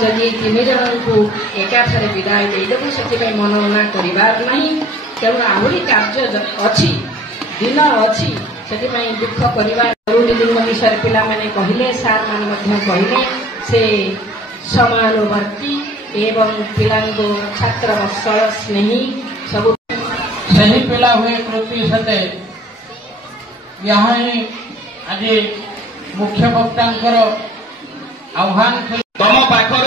जदि 3 जन को एकाथरे विदाय देदेबू से मनोना करार ना तेणु आहरी कार्य अच्छी दिन अच्छी से दुख परिवार दिन विषय पिला माने कहले सार माने कहले से समानुवर्ती एवं पिला छात्र वत्सल स्नेही सब सही पिला हुए कृति सते यहाँ ही आज मुख्य वक्तांकर आह्वान तम पाखर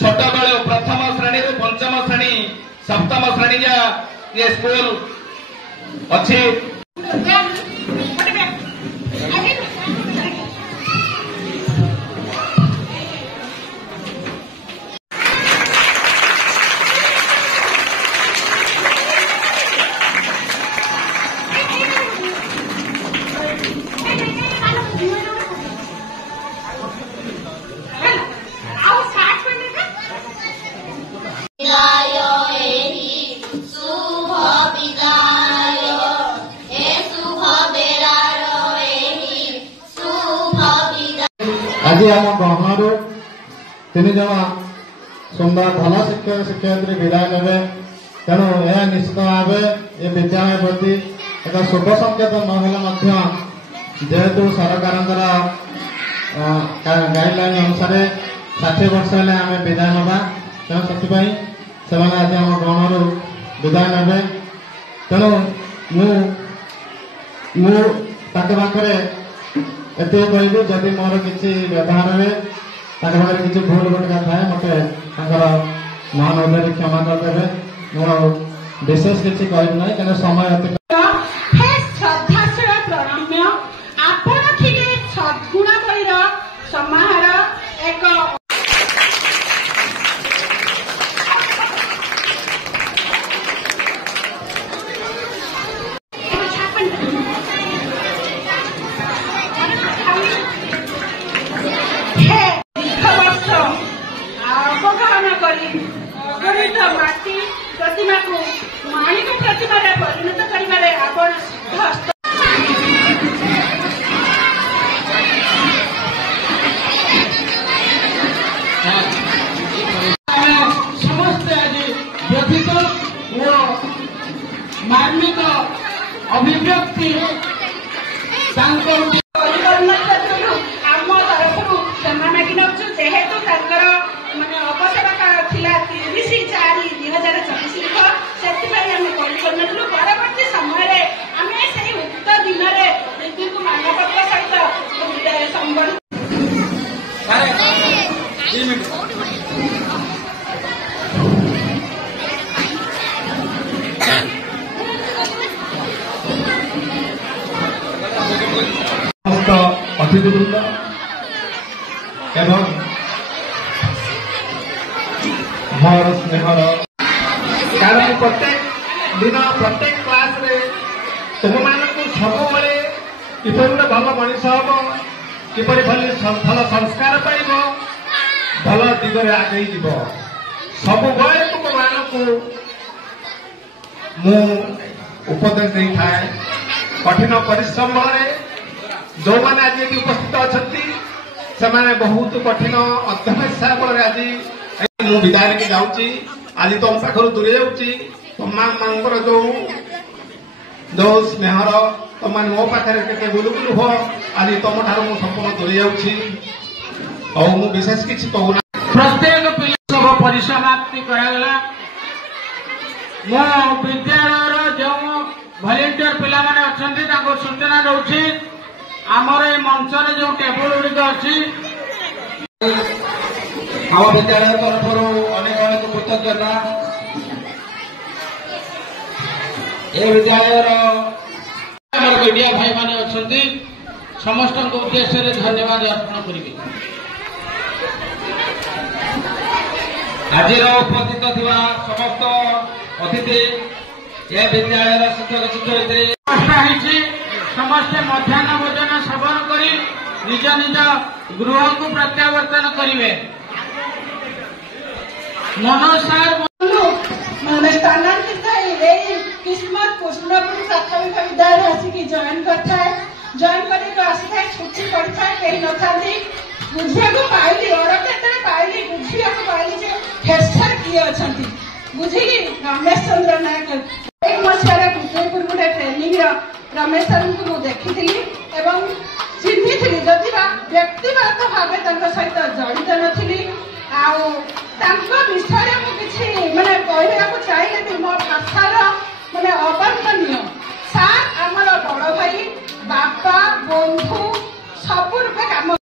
छोट बेल प्रथम श्रेणी रु पंचम श्रेणी सप्तम श्रेणी जा ये स्कूल अच्छी आज आम गहणु 3 जन सुंदर भल शिक्षक शिक्षयित्री विदाय ने तेणु यह निश्चित भाव ये विद्यालय प्रति एक शुभ संकेत ना जेहेतु सरकार गाइडलाइन अनुसार 60 वर्ष हेल्ले आम विदाय ना तेणु से आज आम गहणु विदाय ने तेणु पाखे एत कहबी जदि मोर किसी व्यवहार पाखे किसी भूल भटका थाए मत महानगर क्षमा करदे विशेष किसी कहना क्या समय अति श्रद्धाशील प्रणाम्य आपण थिले सद्गुण बहिर समाहार एक गणित माटी प्रतिमा को माणिक प्रतिमा परिणत करिबारे आपण समस्त आज व्यथित मार्मिक अभिव्यक्ति जेहेतु माने अवसर थिला 30/4/2024 परवर्ती समय उक्त दिन में मानवता सहित संबंध अतिथिवृंद एवं मोर स्नेहर कारण प्रत्येक दिन प्रत्येक क्लास रे तुम मानक सब किपर गोटे भल मनीष हम किपर भल संस्कार पाइब भल दिगरे आगे जीव सब तुम मानक मु उपदेश दे थाए कठिन परिश्रम बल जो मैंने आज ये उपस्थित अच्छा से बहुत कठिन अध्यवसाय बल आज मु विदाय के जाऊँगी आज तुम पाखर दूरे जाऊँगी तुम जो जो स्नेहर तुम मो पाखे बुलुबुलु हो आज तुम ठार मु संपूर्ण दूरे जाऊँगी और मु विशेष किसी कहूना प्रत्येक पिला सब परिसमाप्ति करागला मो विद्यालय जो वॉलंटियर पिला माने अछंती ताको सूचना दउछि आमर ए मंच रे जो टेबल गुड़िक अच्छी आम विद्यालय तरफ अनेक अनेक कृतज्ञता ए विद्यालय मीडिया भाई माने अछंती समस्त उद्देश्य रे धन्यवाद अर्पण करिबे आज उपस्थित थिबा समस्त अतिथि ए विद्यालय शिक्षक शिक्षयित्री समस्त मध्याह्न भोजन सेवन करी निज निज गृह को प्रत्यावर्तन करेंगे मनोज सार स्थानांतरित किस्मत कृष्णपुर प्राथमिक विद्यालय आसिक जॉइन करता है जॉइन करके आसी छुट्टी पड़ता है कहीं न था बुझे पाइली और पाइली बुझिया पाइली जे हेड सर किए अछंती बुझिली रमेश चंद्र नायक एक मसियारे विजयपुर गुडे ट्रेनिंग रमेश सर को देखी एवं चिन्ही थी जदि व्यक्तिगत भाव सहित जड़ित नी विषय मुझे माने कहवाक चाहिए भी मो भाषार माने अवर्णनीय सार आमर बड़ भाई बापा बंधु